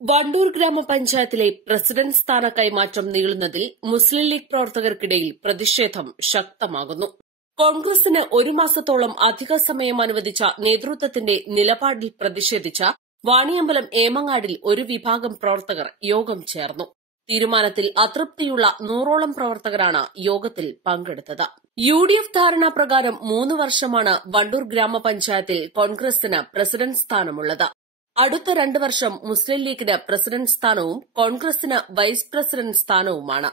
Wandoor ഗ്രാമപഞ്ചായത്തിലെ president സ്ഥാന കൈമാറ്റം നീളുന്നതിൽ മുസ്ലിം ലീഗ് പ്രവർത്തകർക്കിടയിൽ പ്രതിഷേധം ശക്തമാകുന്നു. കോൺഗ്രസിന് ഒരു മാസത്തോളം അധിക സമയം അനുവദിച്ച നേതൃത്വത്തിന്റെ നിലപാടിൽ പ്രതിഷേധിച്ച വാണിയമ്പലം ഏമങ്ങാടിൽ ഒരു വിഭാഗം പ്രവർത്തകർ യോഗം ചേർന്നു. തീരുമാനത്തിൽ അതൃപ്തിയുള്ള നൂറോളം പ്രവർത്തകരാണ് യോഗത്തിൽ പങ്കെടുത്തത്. യു ഡി എഫ് ധാരണാപ്രകാരം മൂന്ന് വർഷമാണ് വണ്ടൂർ ഗ്രാമപഞ്ചായത്തിൽ കോൺഗ്രസിന് പ്രസിഡന്റ് സ്ഥാനമുള്ളത്. അടുത്ത രണ്ട് വർഷം മുസ്ലിം ലീഗിന് പ്രസിഡന്റ് സ്ഥാനവും കോൺഗ്രസിന് വൈസ് പ്രസിഡന്റ് സ്ഥാനവുമാണ്.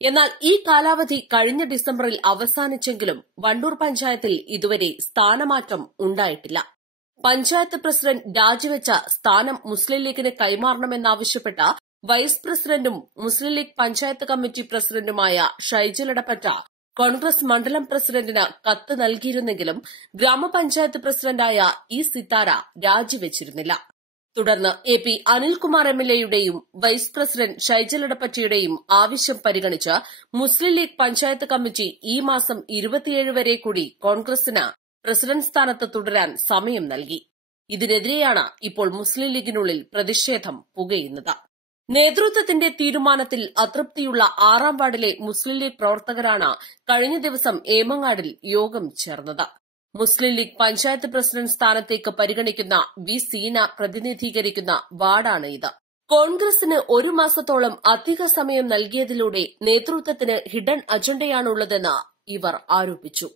എന്നാൽ ഈ കാലാവധി കഴിഞ്ഞ ഡിസംബറിൽ അവസാനിച്ചെങ്കിലും വണ്ടൂർ പഞ്ചായത്തിൽ ഇതുവരെ സ്ഥാനമാറ്റം ഉണ്ടായിട്ടില്ല. പഞ്ചായത്ത് പ്രസിഡന്റ് രാജിവെച്ച സ്ഥാനം മുസ്ലിം ലീഗിന് കൈമാറണമെന്നാവശ്യപ്പെട്ട വൈസ് പ്രസിഡന്റും മുസ്ലിം ലീഗ് പഞ്ചായത്ത് കമ്മിറ്റി പ്രസിഡന്റുമായ ഷൈജലടപ്പറ്റ കോൺഗ്രസ് മണ്ഡലം പ്രസിഡന്റിന് കത്ത് നൽകിയിരുന്നെങ്കിലും ഗ്രാമപഞ്ചായത്ത് പ്രസിഡന്റായ ഇ സിത്താര രാജിവെച്ചിരുന്നില്ല. തുടർന്ന് A P Anilkumar M L എയുടെയും വൈസ് പ്രസിഡന്റ് ഷൈജൽ ആവശ്യം പരിഗണിച്ച് മുസ്ലിം ലീഗ് പഞ്ചായത്ത് കമ്മിറ്റി ഈ മാസം ഇരുപത്തിയേഴ് വരെ കൂടി കോൺഗ്രസിന് പ്രസിഡന്റ് സ്ഥാനത്ത് തുടരാൻ സമയം നൽകി. ഇതിനെതിരെയാണ് ഇപ്പോൾ മുസ്ലിം ലീഗിനുള്ളിൽ പ്രതിഷേധം പുകയുന്നത്. നേതൃത്വത്തിന്റെ തീരുമാനത്തിൽ അതൃപ്തിയുള്ള ആറാം വാർഡിലെ മുസ്ലിം ലീഗ് പ്രവർത്തകരാണ് കഴിഞ്ഞ ദിവസം ഏമങ്ങാടിൽ യോഗം ചേർന്നത്. മുസ്ലിം ലീഗ് പഞ്ചായത്ത് പ്രസിഡന്റ് സ്ഥാനത്തേക്ക് പരിഗണിക്കുന്ന വി സീന പ്രതിനിധീകരിക്കുന്ന വാർഡാണ് ഇത്. കോൺഗ്രസിന് ഒരു മാസത്തോളം അധിക സമയം നൽകിയതിലൂടെ നേതൃത്വത്തിന് ഹിഡൻ അജണ്ടയാണുള്ളതെന്ന് ഇവർ ആരോപിച്ചു.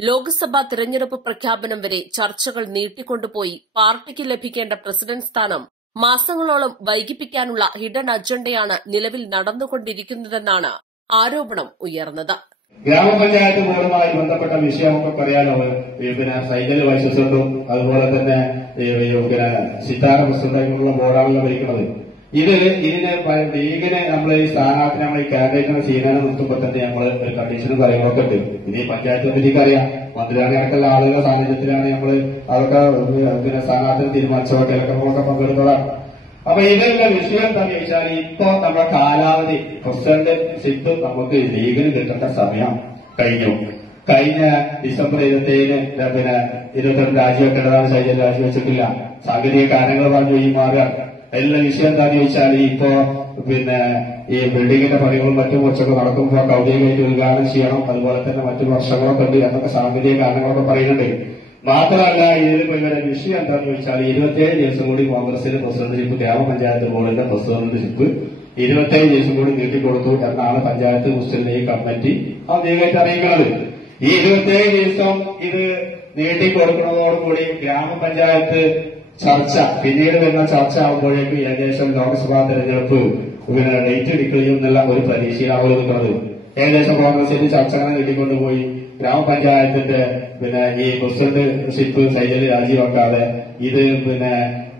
ലോക്സഭാ തിരഞ്ഞെടുപ്പ് പ്രഖ്യാപനം വരെ ചർച്ചകൾ നീട്ടിക്കൊണ്ടുപോയി പാർട്ടിക്ക് ലഭിക്കേണ്ട പ്രസിഡന്റ് സ്ഥാനം മാസങ്ങളോളം വൈകിപ്പിക്കാനുള്ള ഹിഡൻ അജണ്ടയാണ് നിലവിൽ നടന്നുകൊണ്ടിരിക്കുന്നതെന്നാണ് ആരോപണം ഉയർന്നത്. ഗ്രാമപഞ്ചായത്ത് ബോർഡുമായി ബന്ധപ്പെട്ട വിഷയമൊക്കെ പറയാനോ? പിന്നെ സൈതൽ വൈസ് പ്രസിഡന്റും അതുപോലെ തന്നെ പിന്നെ സിത്താര പ്രസിഡന്റുള്ള ബോർഡാണല്ലോ ഭരിക്കുന്നത് ഇത് ഇതിന് ലീഗിന് നമ്മൾ ഈ സ്ഥാനാർത്ഥി നമ്മൾ ഈ കാൻഡിഡേറ്റിനെ ചെയ്യാനും നിർത്തുമ്പോൾ തന്നെ നമ്മൾ ഒരു കണ്ടീഷനും കാര്യങ്ങളൊക്കെ ഉണ്ട്. ഇനി പഞ്ചായത്ത് കമ്മിറ്റിക്ക് അറിയാം. മന്ത്രിയാണ് അടക്കമുള്ള ആളുകളുടെ സാന്നിധ്യത്തിലാണ് നമ്മൾ അതൊക്കെ പിന്നെ സ്ഥാനാർത്ഥി തീരുമാനിച്ചതൊക്കെ ഇലക്കങ്ങളൊക്കെ പങ്കെടുത്തതാണ്. അപ്പൊ ഇതിലുള്ള വിഷയം എന്താണെന്ന് ചോദിച്ചാൽ ഇപ്പൊ നമ്മുടെ കാലാവധി. പ്രസിഡന്റ് സിദ്ധു നമുക്ക് ലീഗിന് കിട്ടേണ്ട സമയം കഴിഞ്ഞു. കഴിഞ്ഞ ഡിസംബർ ഇരുപത്തിയേഴിന് പിന്നെ ഇരുപത്തിരണ്ട് രാജിവെക്കേണ്ടതാണ് ശൈലജ രാജിവെച്ചിട്ടില്ല. സാങ്കേതിക കാരണങ്ങൾ പറഞ്ഞു ഈ മാറുക. എല്ലാ വിഷയം എന്താണെന്ന് ചോദിച്ചാൽ ഇപ്പോ പിന്നെ ഈ ബിൽഡിങ്ങിന്റെ പണികളും മറ്റും കുറച്ചൊക്കെ നടക്കുമ്പോൾ കൗതികമായിട്ട് ഉദ്ഘാടനം ചെയ്യണം. അതുപോലെ തന്നെ മറ്റു വർഷങ്ങളൊക്കെ ഉണ്ട് എന്നൊക്കെ സാങ്കേതിക കാരണങ്ങളൊക്കെ പറയുന്നുണ്ട്. മാത്രമല്ല ഇതിൽ ഇവരുടെ വിഷയം എന്താണെന്ന് വെച്ചാൽ ഇരുപത്തിയേഴ് ദിവസം കൂടി കോൺഗ്രസിന്റെ പ്രസിഡന്റ്ഷിപ്പ് ഗ്രാമപഞ്ചായത്ത് ബോർഡിന്റെ പ്രസിഡന്റ്ഷിപ്പ് ഇരുപത്തിയേഴ് ദിവസം കൂടി നീട്ടിക്കൊടുത്തു എന്നാണ് പഞ്ചായത്ത് മുസ്ലിം ലീഗ് കമ്മിറ്റി ഔദ്യോഗികമായിട്ട് അറിയിക്കുന്നത്. ഈ ഇരുപത്തിയേഴ് ദിവസം ഇത് നീട്ടിക്കൊടുക്കുന്നതോടുകൂടി ഗ്രാമപഞ്ചായത്ത് ചർച്ച പിന്നീട് വരുന്ന ചർച്ച ആകുമ്പോഴേക്കും ഏകദേശം ലോക്സഭാ തെരഞ്ഞെടുപ്പ് പിന്നെ ഡേറ്റ് എടുക്കുകയും എന്നുള്ള ഒരു പ്രതീക്ഷയിലാവുക നിൽക്കുന്നത്. ഏകദേശം കോൺഗ്രസിന്റെ ചർച്ച അങ്ങനെ നീട്ടിക്കൊണ്ടുപോയി. ഗ്രാമപഞ്ചായത്തിന്റെ പിന്നെ ഈ പ്രസിഡന്റ്ഷിപ്പ് ശൈലി രാജിവെക്കാതെ ഇത് പിന്നെ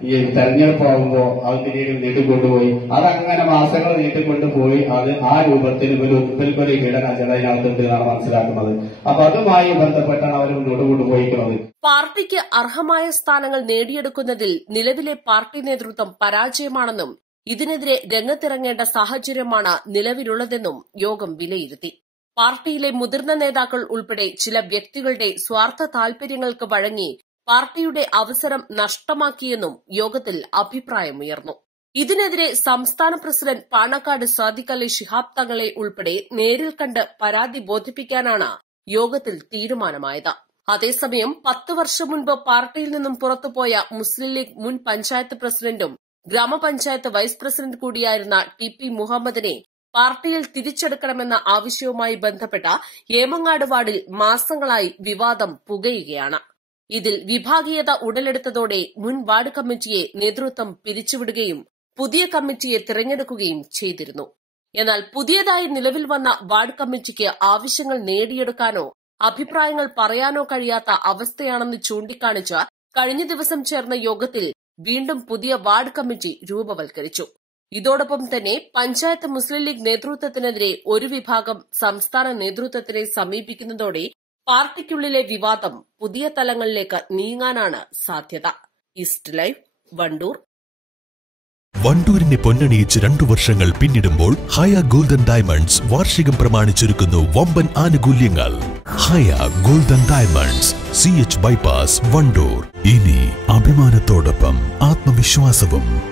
ഈ തെരഞ്ഞെടുപ്പ് ആകുമ്പോൾ അത് പിന്നീട് നീട്ടിക്കൊണ്ടുപോയി അതങ്ങനെ മാസങ്ങൾ നീട്ടിക്കൊണ്ടുപോയി അത് ആ രൂപത്തിൽ ഒരു ഉപ്പിൽക്കൊരു കീടന അജണ്ട ഇതിനകത്തുണ്ട് എന്നാണ് മനസ്സിലാക്കുന്നത്. അപ്പൊ അതുമായി ബന്ധപ്പെട്ടാണ് അവർ മുന്നോട്ട് കൊണ്ടുപോയിരിക്കുന്നത്. പാർട്ടിക്ക് അർഹമായ സ്ഥാനങ്ങൾ നേടിയെടുക്കുന്നതിൽ നിലവിലെ പാർട്ടി നേതൃത്വം പരാജയമാണെന്നും ഇതിനെതിരെ രംഗത്തിറങ്ങേണ്ട സാഹചര്യമാണ് നിലവിലുള്ളതെന്നും യോഗം വിലയിരുത്തി. പാർട്ടിയിലെ മുതിർന്ന നേതാക്കൾ ഉൾപ്പെടെ ചില വ്യക്തികളുടെ സ്വാർത്ഥ താൽപര്യങ്ങൾക്ക് വഴങ്ങി പാർട്ടിയുടെ അവസരം നഷ്ടമാക്കിയെന്നും യോഗത്തിൽ അഭിപ്രായമുയർന്നു. ഇതിനെതിരെ സംസ്ഥാന പ്രസിഡന്റ് പാണക്കാട് സാദിഖ് അലി ശിഹാബ് തങ്ങളെ ഉൾപ്പെടെ നേരിൽ കണ്ട് പരാതി ബോധിപ്പിക്കാനാണ് യോഗത്തിൽ തീരുമാനമായത്. അതേസമയം പത്ത് വർഷം മുൻപ് പാർട്ടിയിൽ നിന്നും പുറത്തുപോയ മുസ്ലിം ലീഗ് മുൻ പഞ്ചായത്ത് പ്രസിഡന്റും ഗ്രാമപഞ്ചായത്ത് വൈസ് പ്രസിഡന്റ് കൂടിയായിരുന്ന ടി പി മുഹമ്മദിനെ പാർട്ടിയിൽ തിരിച്ചെടുക്കണമെന്ന ആവശ്യവുമായി ബന്ധപ്പെട്ട ഏമങ്ങാട് വാർഡിൽ മാസങ്ങളായി വിവാദം പുകയുകയാണ്. ഇതിൽ വിഭാഗീയത ഉടലെടുത്തതോടെ മുൻ വാർഡ് കമ്മിറ്റിയെ നേതൃത്വം പിരിച്ചുവിടുകയും പുതിയ കമ്മിറ്റിയെ തിരഞ്ഞെടുക്കുകയും ചെയ്തിരുന്നു. എന്നാൽ പുതിയതായി നിലവിൽ വന്ന വാർഡ് കമ്മിറ്റിക്ക് ആവശ്യങ്ങൾ നേടിയെടുക്കാനോ അഭിപ്രായങ്ങൾ പറയാനോ കഴിയാത്ത അവസ്ഥയാണെന്ന് ചൂണ്ടിക്കാണിച്ച് കഴിഞ്ഞ ദിവസം ചേർന്ന യോഗത്തിൽ വീണ്ടും പുതിയ വാർഡ് കമ്മിറ്റി രൂപവൽക്കരിച്ചു ഇതോടൊപ്പം തന്നെ പഞ്ചായത്ത് മുസ്ലിം ലീഗ് നേതൃത്വത്തിനെതിരെ ഒരു വിഭാഗം സംസ്ഥാന നേതൃത്വത്തിനെ സമീപിക്കുന്നതോടെ പാർട്ടിക്കുള്ളിലെ വിവാദം പുതിയ തലങ്ങളിലേക്ക് നീങ്ങാനാണ് സാധ്യത. East live Wandoor. വണ്ടൂരിനെ പൊന്നണിയിച്ച് രണ്ടു വർഷങ്ങൾ പിന്നിടുമ്പോൾ ഹയ ഗോൾഡൻ ഡയമണ്ട്സ് വാർഷികം പ്രമാണിച്ചൊരുക്കുന്നു വമ്പൻ ആനുകൂല്യങ്ങൾ. Haya golden diamonds C H bypass Wandoor. ഇനി അഭിമാനത്തോടൊപ്പം ആത്മവിശ്വാസവും